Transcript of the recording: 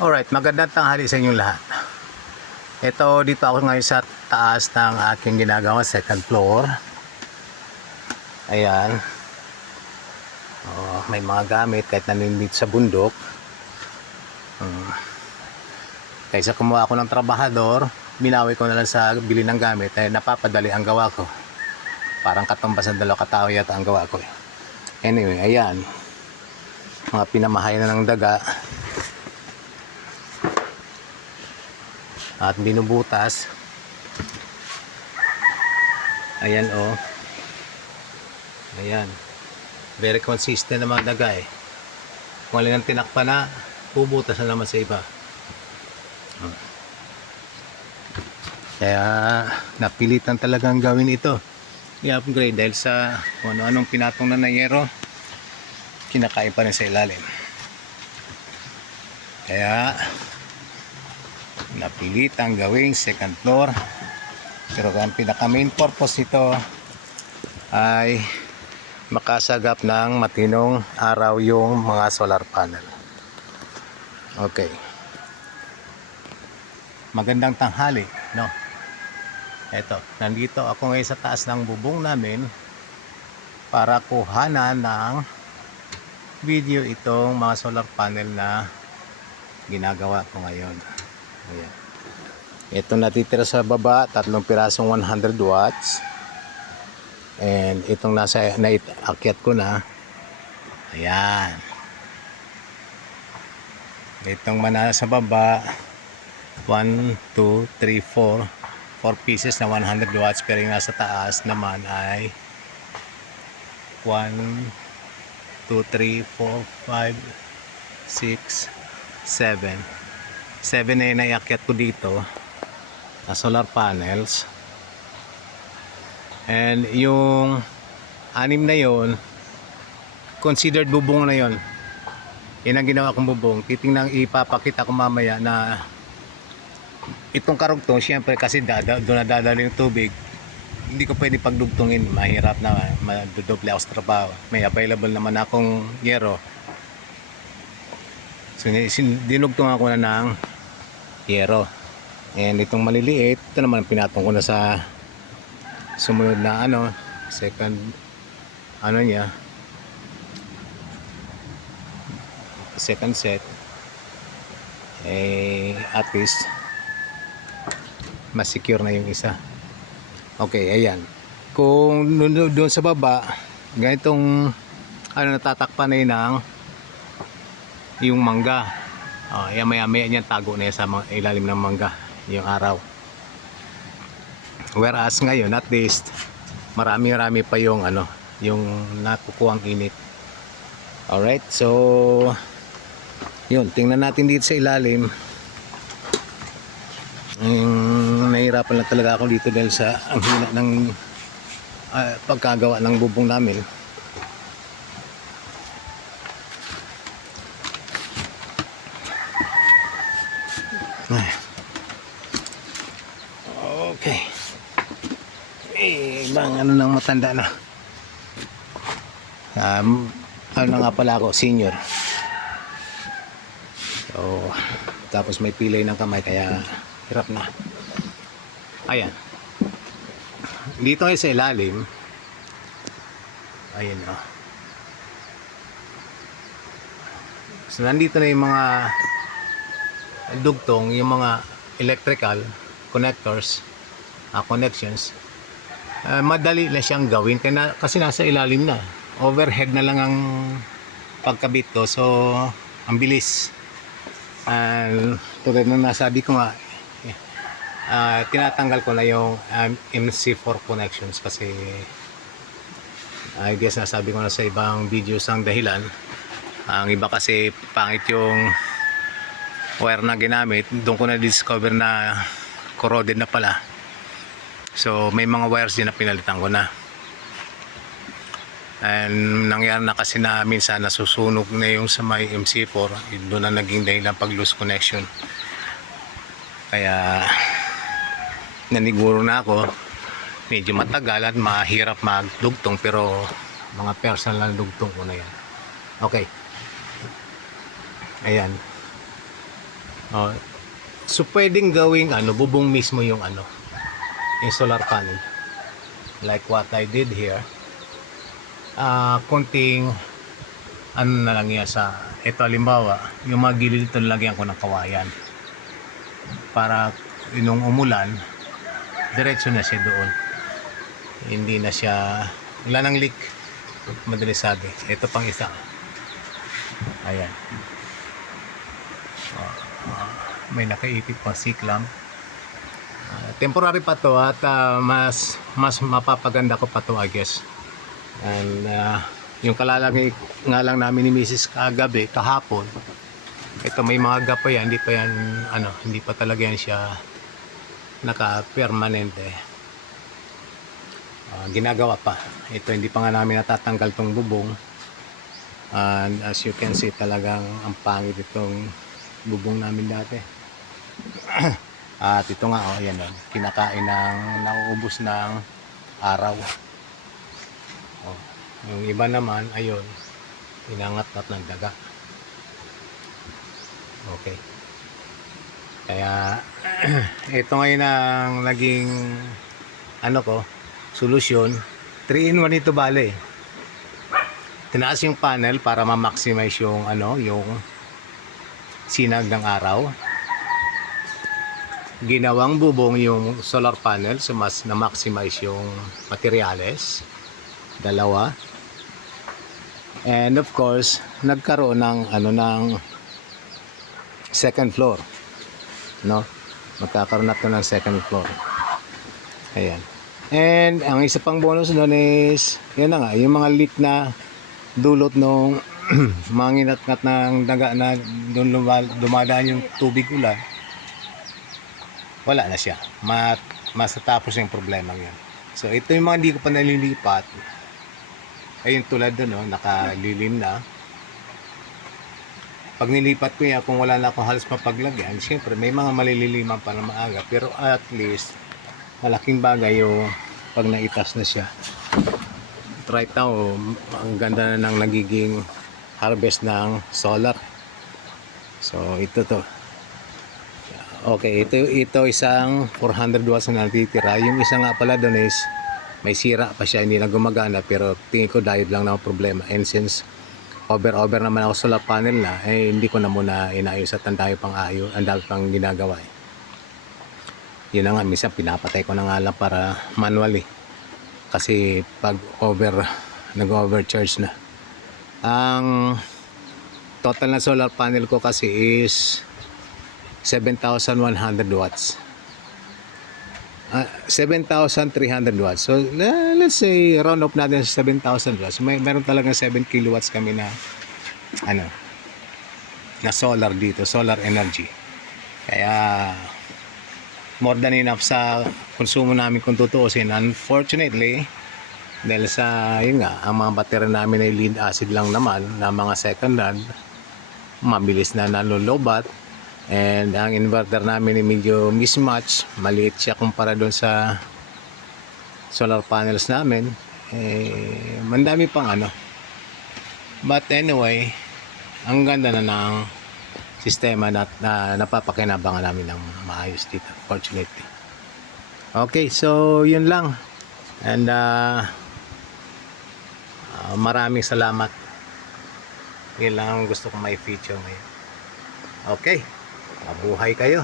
Alright, magandang tanghali sa inyong lahat. Ito, dito ako ngayon sa taas ng aking ginagawa, second floor. Ayan. Oh, may mga gamit kahit nanindito sa bundok. Hmm. Kaysa kumuha ako ng trabahador, binawi ko na lang sa bili ng gamit, eh, napapadali ang gawa ko. Parang katumbasan dalawa katao yata ang gawa ko. eh. Anyway, ayan. Mga pinamahay na ng daga. At binubutas. Ayan oh. Ayan. Very consistent naman daga eh kung alin ang tinakpa na bubutas na naman sa iba. Kaya napilitan talagang gawin ito. I-upgrade dahil sa ano-anong pinatong na na yero kinakain pa rin sa ilalim. Kaya napilitang gawing second floor. Pero ang pinaka main purpose nito ay makasagap ng matinong araw yung mga solar panel. Okay. Magandang tanghali no? Eto nandito ako ngayon sa taas ng bubong namin para kuhanan ng video itong mga solar panel na ginagawa ko ngayon Ayan. Ito natitira sa baba, tatlong pirasong 100 watts. And itong nasa naiakyat ko na. Ayan. Itong mana sa baba, 1, 2, 3, 4. 4 pieces na 100 watts pero yung nasa taas naman ay 1, 2, 3, 4, 5, 6, 7 7 na yung naiakyat ko dito na solar panels. And yung anim na yon considered bubong na yon yun ang ginawa kong bubong. Titingnan ipapakita ko mamaya na itong karugtong syempre kasi dada, doon na dadali yung tubig. Hindi ko pwede pagdugtungin. Mahirap na madodoble ako sa trabaho. May available naman akong yero. So sin- dinugtungan ko na ng yero. And itong maliliit, ito naman pinatong ko na sa sumunod na ano, second ano niya second set. Eh at least mas secure na yung isa. Okay ayan. Kung doon sa baba ganitong ano natatakpan na yun ng yung mangga Oh, yan maya maya niyan tago na yan sa mga ilalim ng mangga yung araw. Whereas ngayon at least marami marami pa yung ano, yung nakukuhang init. Alright, so yun, tingnan natin dito sa ilalim. Yung nahirapan lang talaga ako dito dahil sa ang hina ng ah, pagkagawa ng bubong namin. Okay. Eh, ibang ano nang matanda na. Um, ano na nga pala ako, senior. So, tapos may pilay ng kamay kaya hirap na. Ayan. Dito ay sa ilalim. Ayan oh. So, nandito na yung mga dugtong, yung mga electrical connectors, ah, connections, ah, madali na siyang gawin kasi nasa ilalim na. Overhead na lang ang pagkabit ko. So, ang bilis. Uh, tulad na nasabi ko nga, ah, tinatanggal ko na yung um, MC4 connections kasi I guess nasabi ko na sa ibang videos ang dahilan. Ang iba kasi pangit yung wire na ginamit. Doon ko na-discover na corroded na pala. So may mga wires din na pinalitan ko na. And nangyari na kasi na minsan nasusunog na yung sa may MC4. Doon na naging dahilan pag loose connection. Kaya naniguro na ako. Medyo matagal at mahirap magdugtong pero mga personal na dugtong ko na yan. Okay. Ayan. Oh, so pwedeng gawing ano, bubong mismo yung ano, yung solar panel. Like what I did here. Ah, konting ano na lang yan sa ito halimbawa, yung mga gilid ito nilagyan ko ng kawayan. Para yung umulan, diretso na siya doon. Hindi na siya wala nang leak. Madali sabi. Ito pang isa. Ayan. May nakaipit pang siklam. Ah, temporary pa to at ah, mas mas mapapaganda ko pa to I guess. And ah, yung kalalagay nga lang namin ni Mrs. kagabi, kahapon. Ito may mga gap pa yan, hindi pa yan ano, hindi pa talaga yan siya naka-permanente. Ah, ginagawa pa. Ito hindi pa nga namin natatanggal tong bubong. And as you can see talagang ang pangit itong bubong namin dati. At ito nga oh, yan oh, kinakain ng nauubos ng araw. Oh, yung iba naman ayun, inangat-ngat ng daga. Okay. Kaya ito ngayon ang naging ano ko, solusyon. 3 in 1 ito bale. Tinaas yung panel para ma-maximize yung ano, yung sinag ng araw. Ginawang bubong yung solar panel so mas na-maximize yung materyales. Dalawa. And of course, nagkaroon ng ano ng second floor. No? Magkakaroon na ng second floor. Ayan. And ang isa pang bonus doon is, yan na nga, yung mga leak na dulot nung manginat-ngat ng daga na doon dumadaan yung tubig ulan, wala na siya. Mat, masatapos yung problema yan. So ito yung mga hindi ko pa nalilipat. Ayun tulad doon, no, nakalilim na. Pag nilipat ko yan, kung wala na akong halos mapaglagyan, syempre may mga malililiman pa na maaga. Pero at least, malaking bagay yung pag naitas na siya. Right now, ang ganda na ng nagiging harvest ng solar. So, ito to. Okay, ito ito isang 400 watts na natitira. Yung isa nga pala doon is may sira pa siya, hindi na gumagana pero tingin ko dahil lang na problema. And since over over naman ako solar panel na, eh hindi ko na muna inayos at ang dami pang ayo, ang dami pang ginagawa. Eh. Yun na nga, minsan pinapatay ko na nga lang para manually. Kasi pag over, nag-overcharge na. Ang total na solar panel ko kasi is 7,100 watts. Ah, 7,300 watts. So, le- let's say, round up natin sa 7,000 watts. May, meron talagang 7 kilowatts kami na, ano, na solar dito, solar energy. Kaya, more than enough sa konsumo namin kung tutuusin. Unfortunately, dahil sa, yun nga, ang mga battery namin ay lead acid lang naman, na mga second hand, mabilis na nalolobat, And ang inverter namin ay medyo mismatch. Maliit siya kumpara doon sa solar panels namin. Eh, mandami pang ano. But anyway, ang ganda na ng sistema na, na napapakinabangan namin ng maayos dito. Fortunately. Okay, so yun lang. And uh, uh, maraming salamat. Yun lang ang gusto kong may feature ngayon. Okay. Mabuhay kayo.